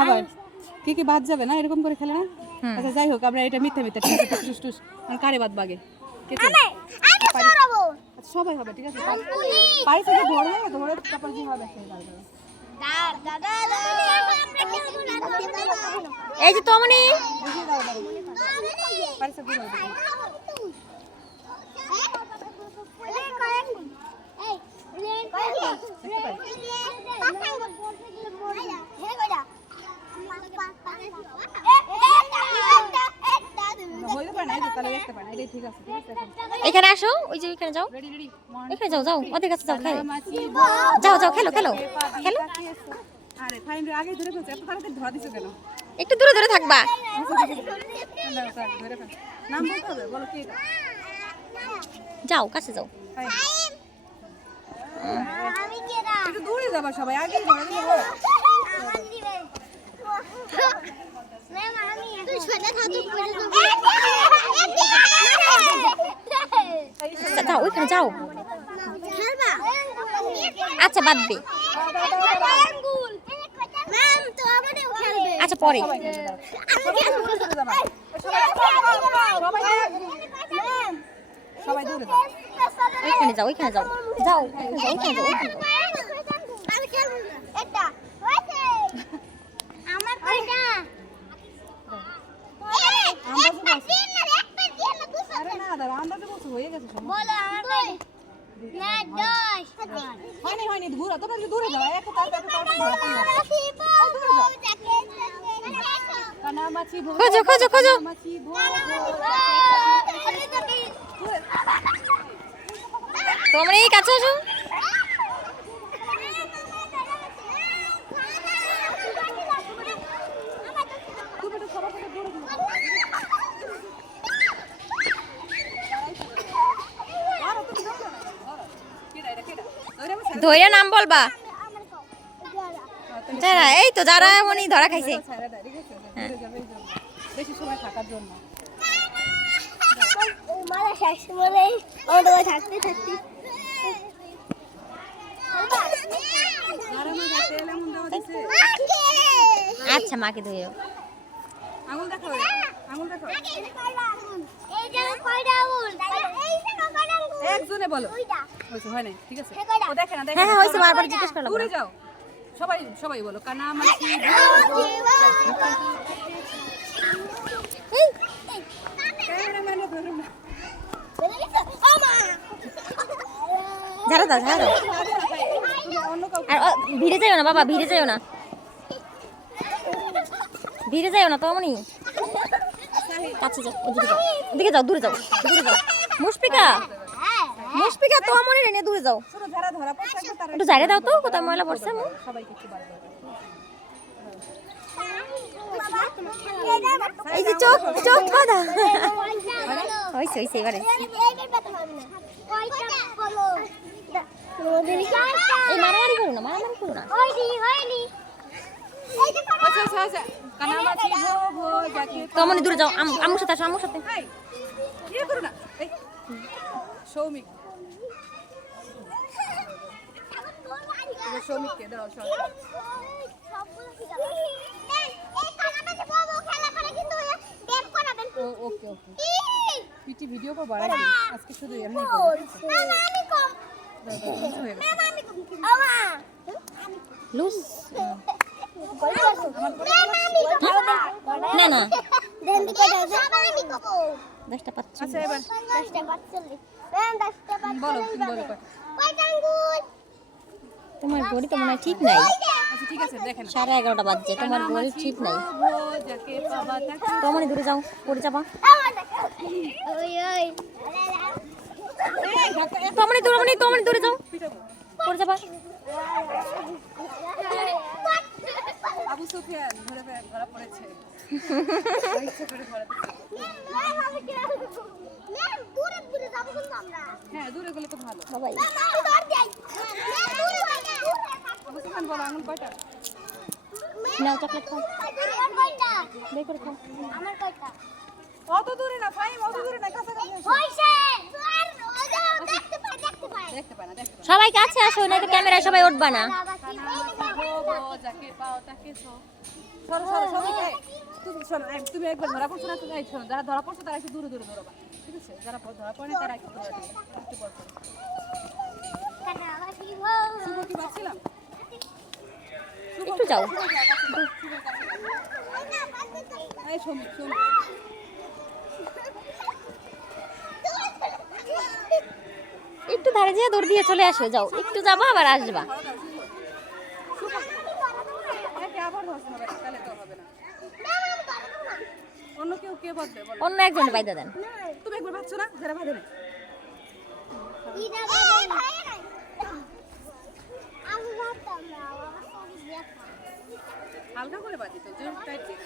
আবার কি বাদ যাবে না এরকম করে খেলে না। আচ্ছা যাই হোক আমরা এটা মিথ্যা মিথ্যা ঠিক আছে টুস টুস মানে কারে বাদ বাগে আচ্ছা সবাই হবে ঠিক আছে পারি থেকে ধরে ধরে তারপর কি হবে সেই এই যে তোমনি পারি থেকে ধরে এখানে আসো ওই যে এখানে যাও এখানে যাও যাও ওদের কাছে যাও খেলো যাও যাও খেলো খেলো খেলো আরে ফাইন আগে ধরে ফেলছে এত তাড়াতাড়ি ধরা দিছো কেন একটু দূরে দূরে থাকবা নাম বলতে হবে বলো কি এটা যাও কাছে যাও আমি কেডা একটু দূরে যাবা সবাই আগে ধরে দিলে হয় ম্যাম আমি তুই ছোটা থাকো যাও ওইখানে যাও খেলবা আচ্ছা বাদ দে ম্যাম তো আমাদেরও খেলবে আচ্ছা পরে সবাই দূরে যাও ওইখানে যাও ওইখানে যাও যাও ওইখানে যাও আমি খেলবো না এটা হইছে আমার কয়টা আরে না দাঁড়া আন্দাজে বলছো হয়ে গেছে সব বলো আমার কয় না 10 হয়নি দূরে তোমরা একটু দূরে যাও এত তাড়াতাড়ি ধরা পড়ো দূরে যাও কানামাছি খোঁজো খোঁজো খোঁজো মাছি তোমরা এই কাছে আসো ধৈর্য নাম বলবা যারা এই তো যারা এমনই ধরা খাইছে বেশি সময় থাকার জন্য মারা শেষ বলে ওটা থাকতে থাকতে আচ্ছা মাকে ধৈর্য আঙুল দেখো আঙুল দেখো এই যে কয়টা আঙুল এই যে কয়টা আঙুল একজনে বলো ওইটা হইছে হয় নাই ঠিক আছে ও দেখে না দেখে হ্যাঁ হ্যাঁ হইছে বারবার জিজ্ঞেস করলাম দূরে যাও সবাই সবাই বলো কানামাছি ক্যামেরাম্যানে ধরো না ঝাড়া দাও ঝাড়া দাও অন্য কাউকে আর ভিড়ে যাইও না বাবা ভিড়ে যাইও না ভিড়ে যাইও না তোমনি কাছে যাও ওদিকে যাও দূরে যাও দূরে যাও মুশফিকা মুশফিকা তো মনে রে দূরে যাও ছোট যারা ধরা পড়ছে তারা একটু জায়গা দাও তো কোথায় ময়লা পড়ছে মু সবাইকে একটু বার করো এই যে চোখ চোখ খাদা হইছে হইছে এবারে এই মারামারি করো না মারামারি করো না আচ্ছা আচ্ছা আচ্ছা কানামাছি ভো ভো যাকে তোমনি দূরে যাও আম্মুর সাথে আসো আম্মুর সাথে হাই কি করো না এই সৌমিক সৌমিককে দাও সব ও ওকে ওকে পিটি ভিডিও কো বাড়াই আজকে শুধু এমনি লুস না না 10টা পাচ্ছি আচ্ছা এবার বলো বলো তোমার বডি তো মনে হয় ঠিক নাই আচ্ছা ঠিক আছে দেখেন 11:30 বাজছে তোমার বডি ঠিক নাই ভো যাকে পাবা তাকে তোমনি দূরে যাও পড়ে যাবা তোমনি দূরে যাও পড়ে যাবা আবু সুফিয়ান ধরা পড়েছে ইচ্ছা করে ধরা হ্যাঁ দূরে গেলে তো ভালো বাবাই আবু সুফিয়ান বলো আঙুল কয়টা নাও চকলেট খাও বের করে খাও অত দূরে না ফাইম অত দূরে না কাছাকাছি দেখতে পায় না দেখতে পায় সবাই কাছে আসো না তো ক্যামেরায় সবাই উঠবা না কানামাছি ভো ভো যাকে পাও তাকে সরো সরো সবাই তুমি শোনো তুমি একবার ধরা পড়ছো না তুমি শোনো যারা ধরা পড়ছো তারা একটু দূরে দূরে ধরবা ঠিক আছে যারা ধরা পড়ে না তারা একটু দূরে দিবে একটু পর পর শুভ কি বাঁচছিলাম একটু যাও এই শোনো শোনো একটু ধারে যেয়ে দৌড় দিয়ে চলে আসো যাও একটু যাবো আবার আসবা একে আবার ধরছো না তাহলে তো হবে না অন্য কেউ কে বাঁধবে বলো অন্য একজন বাইদা দেন তুমি একবার বাঁচছো না যারা বাঁধে না হালকা করে বাঁধি তো জোর টাইট দিয়ে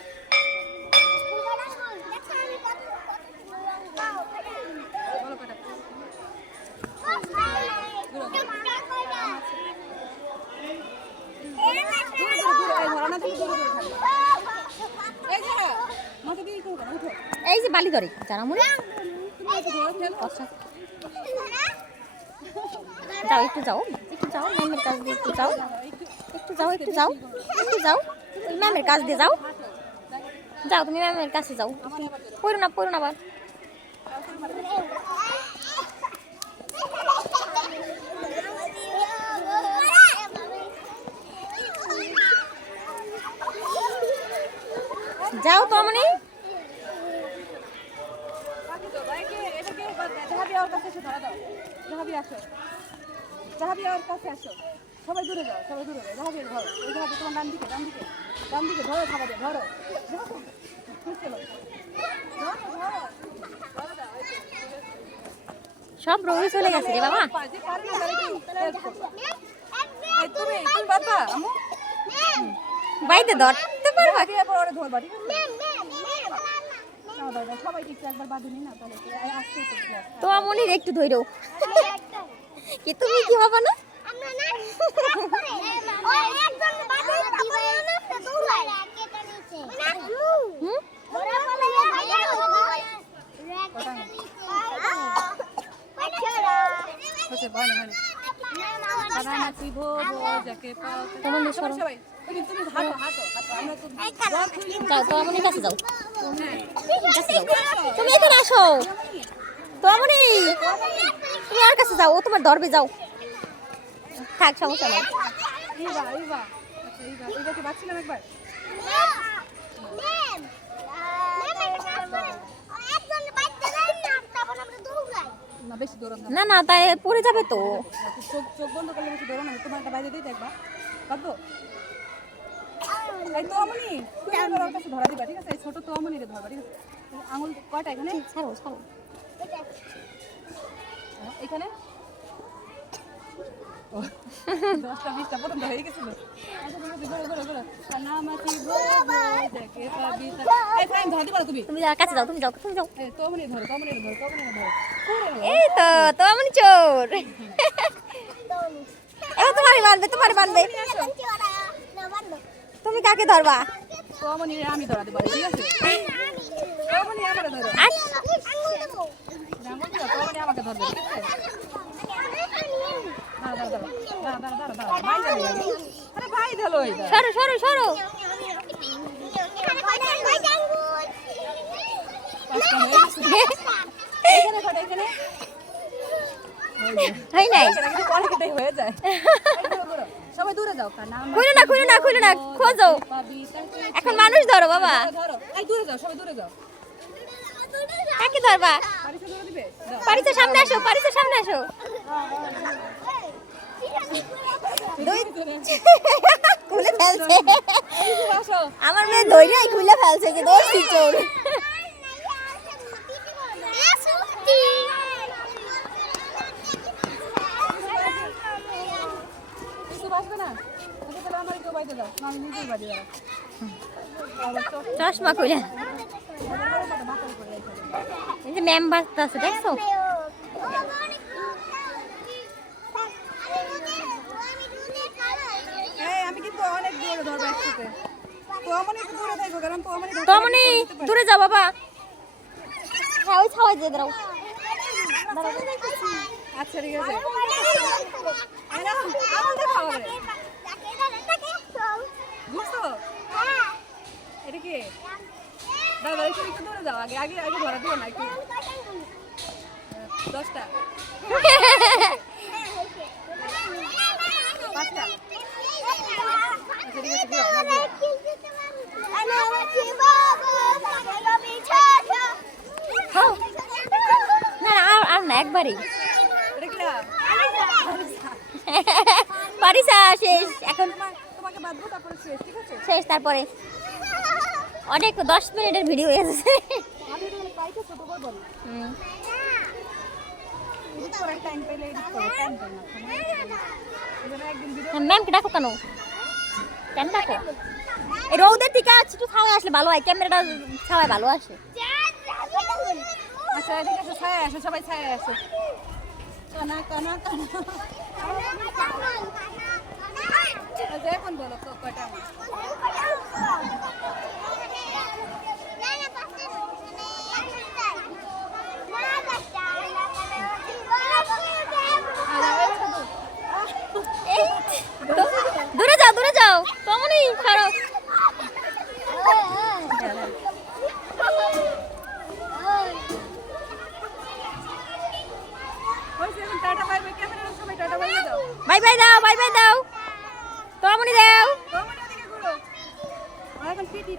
বলো কটা এই যে বালি ধরে জানা মনে যাও একটু যাও ম্যামের কাছ দিয়ে একটু যাও ওই ম্যামের কাছ দিয়ে যাও যাও তুমি ম্যামের কাছে যাও পড়ো না আবার যাও তো আমনি সবাই দূরে যাও জাহাবি ধরো ওই জাহাবি তোমার ডান দিকে ধরো খাবার দিয়ে ধরো সব রোগী চলে গেছে রে বাবা তুমি বাবা বাইতে ধরতে পারবা ধরবা ঠিক আছে সবাই ঠিক একবার বাঁধুনি না তাহলে আসতে তো আমনির একটু ধরো কি তুমি কি হবে না যাও তো আমনির কাছে যাও তুমি এখানে আসো তো আমনি তুমি আর কাছে যাও ও তোমার ধরবে যাও থাক সমস্যা নেই না না তাই পড়ে যাবে তো চোখ বন্ধ করলে বেশি ধরো না তোমার একটা বাইরে দিয়ে দেখবা পারবো এই তো আমনি কাছে ধরা দিবা ঠিক আছে এই ছোট তো আমনি রে ধরবা ঠিক আছে আঙুল কয়টা এখানে ছাড়ো এখানে 10টা 20টা পর্যন্ত হয়ে গেছিল তুমি কাছে যাও তুমি যাও ধরো এই তো আমনি চোর এবার তোমারই বানবে তুমি কাকে ধরবা আমি ধরা দেবো ঠিক আছে আমাকে ধরবে ঠিক আছে ভাই ধরো সরো হয় নাই হয়ে যায় সবাই দূরে যাও খুলে না খোঁজো এখন মানুষ ধরো বাবা ধরো এই দূরে যাও সবাই দূরে যাও কাকে ধরবা পারিসের সামনে আসো খুলে ফেলছে আমার মেয়ে ধৈর্যই খুলে ফেলছে যে দোষী চোর চশমা খুলে এই যে ম্যাম বাচ্চা আছে দেখছো আমি কিন্তু অনেক দূরে ধরবো একসাথে তোমনি দূরে যাও বাবা হ্যাঁ ওই ছাওয়ায় যেয়ে দাঁড়াও আচ্ছা ঠিক আছে দাদা একটু একটু দূরে যাও, আগে আগে আগে ধরা দিও না একটু। 10টা 5টা। খাও। না না, আর না, একবারই। এটা কি না? পারিসা শেষ এখন, তোমাকে বাঁধবো তারপরে শেষ, ঠিক আছে? শেষ। তারপরে অনেক 10 মিনিটের ভিডিও এসেছে। আমি এখানে পাইতে ছোট করে বলো। হুম। এডিট করার টাইম পেলে এডিট করো, টাইম পাই না। এজন্য একদিন ভিডিও ম্যামকে ডাকো কেন? কেন ডাকো? এই রৌদের থেকে একটু ছাওয়ায় আসলে ভালো হয়, ক্যামেরাটা ছাওয়ায় ভালো আসে। আচ্ছা এদিকে এসো, ছায়া আসো, সবাই ছায়া আসো। কানা কানা কানা। আচ্ছা এখন বলো কয়টা আমার? এই তো, দূরে যাও, দূরে যাও, তমনি ছাড়ো। হয়েছে, এখন টাটা বাই বাই, ক্যামেরার সবাই টাটা বাই বাই দাও। বাই বাই দাও, বাই বাই দাও, তমনি দাও। তোমার এদিকে ঘুরো। আর এখন পিটি